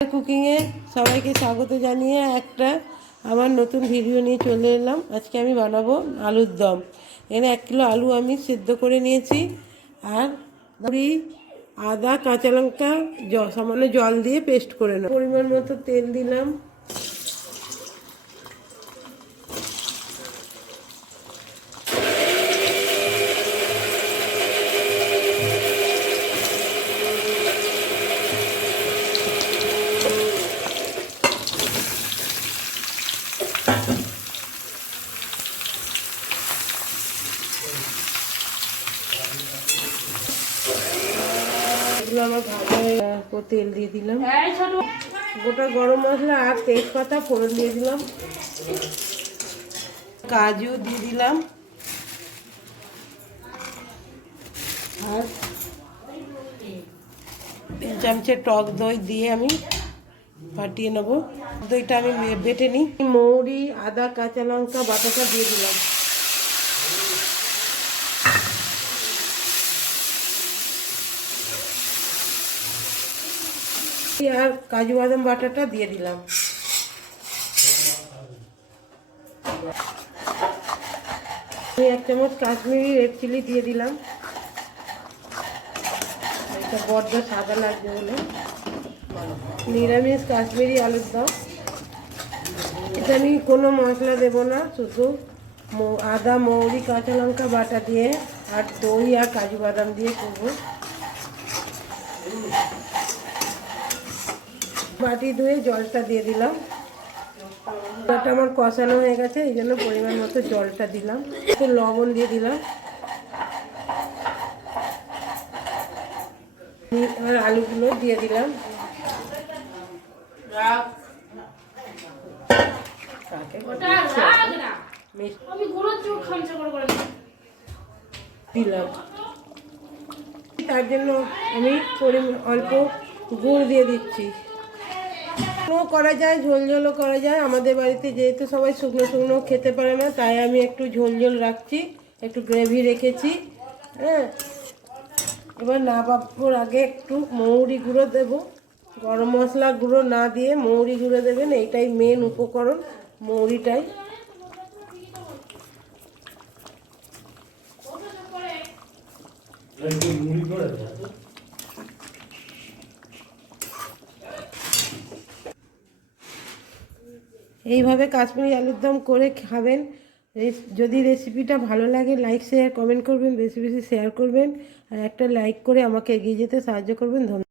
কুকিংয়ে সবাইকে স্বাগত জানিয়ে একটা আমার নতুন ভিডিও নিয়ে চলে এলাম। আজকে আমি বানাবো আলুর দম। এখানে 1 কিলো আলু আমি সিদ্ধ করে নিয়েছি, আর আদা কাঁচা লঙ্কা সামান্য জল দিয়ে পেস্ট করে নেব। পরিমাণ মতো তেল দিলাম, আমার ভালো তেল দিয়ে দিলাম, গোটা গরম মশলা আর তেজপাতা ফোড়ন দিয়ে দিলাম, কাজু দিয়ে দিলাম, আর 3 চামচের টক দই দিয়ে আমি ফাটিয়ে নেব। দইটা আমি বেটে নিই। মৌরি আদা কাঁচা লঙ্কা বাটাটা দিয়ে দিলাম, আর কাজু বাদাম বাটাটা দিয়ে দিলাম। আমি 1 চামচ কাশ্মীরি রেড চিলি দিয়ে দিলাম, এটা বড্ড সাদা লাগবে বলে। নিরামিষ কাশ্মীরি আলুর দম। এটা আমি কোনো মশলা দেব না, শুধু আদা মৌরি কাঁচা লঙ্কা বাটা দিয়ে আর দই আর কাজু বাদাম দিয়ে করবো। বাটি ধুয়ে জলটা দিয়ে দিলাম। জলটা আমার কষানো হয়ে গেছে, এই জন্য পরিমাণ মতো জলটা দিলাম, একটু লবণ দিয়ে দিলাম, আর আলুগুলো দিয়ে দিলাম। দিলাম, তার জন্য আমি অল্প গুড় দিয়ে দিচ্ছি। করা যায়, ঝোল ঝোলও করা যায়। আমাদের বাড়িতে যেহেতু সবাই শুকনো শুকনো খেতে পারে না, তাই আমি একটু ঝোল ঝোল রাখছি, একটু গ্রেভি রেখেছি। হ্যাঁ, এবার নামানোর আগে একটু মৌরি গুঁড়ো দেবো। গরম মশলা গুঁড়ো না দিয়ে মৌরি গুঁড়ো দেবেন, এইটাই মেন উপকরণ, মৌরিটাই। এইভাবে কাশ্মীরি আলুর দম করে খাবেন। যদি রেসিপিটা ভালো লাগে লাইক শেয়ার কমেন্ট করবেন, বেশি বেশি শেয়ার করবেন, আর একটা লাইক করে আমাকে এগিয়ে যেতে সাহায্য করবেন। ধন্যবাদ।